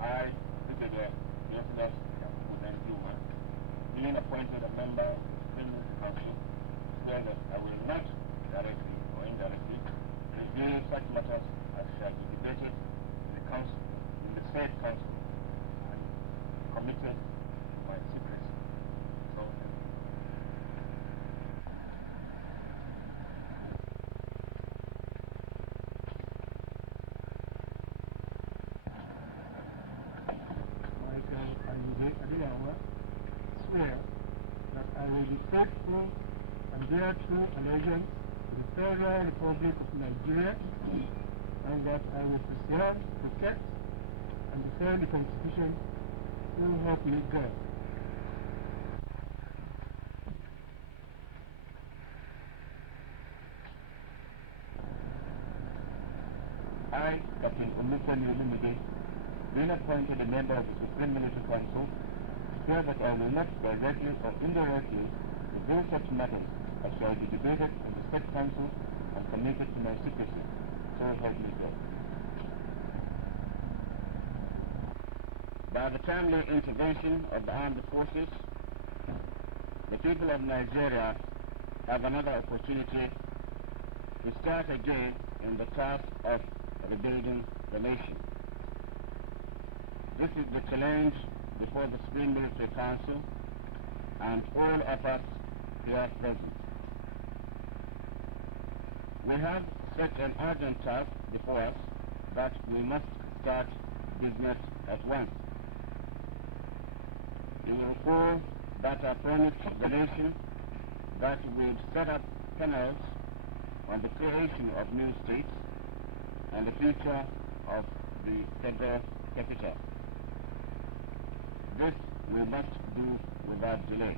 I, Brigadier Theophilus Danjuma, being appointed a member of the Supreme Military Council, swear that I will not, directly or indirectly, reveal such matters as shall be debated in the council, in the said council, and committed to my secrecy. So, Michael Ayinde Adelanwa, swear that I will be faithful and bear true allegiance to the Federal Republic of Nigeria, and that I will preserve, protect, and defend the Constitution, so help me God. I, Captain Olufemi Olumide, being appointed a member of the Supreme Military Council, swear that I will not directly or indirectly reveal such matters as shall be debated in the said council and committed to my secrecy, so help me God. By the timely intervention of the armed forces, the people of Nigeria have another opportunity to start again in the task of rebuilding the nation. This is the challenge before the Supreme Military Council and all of us here present. We have such an urgent task before us that we must start business at once. You will recall that I promised the nation that we would set up panels on the creation of new states and the future of the federal capital. This we must do without delay.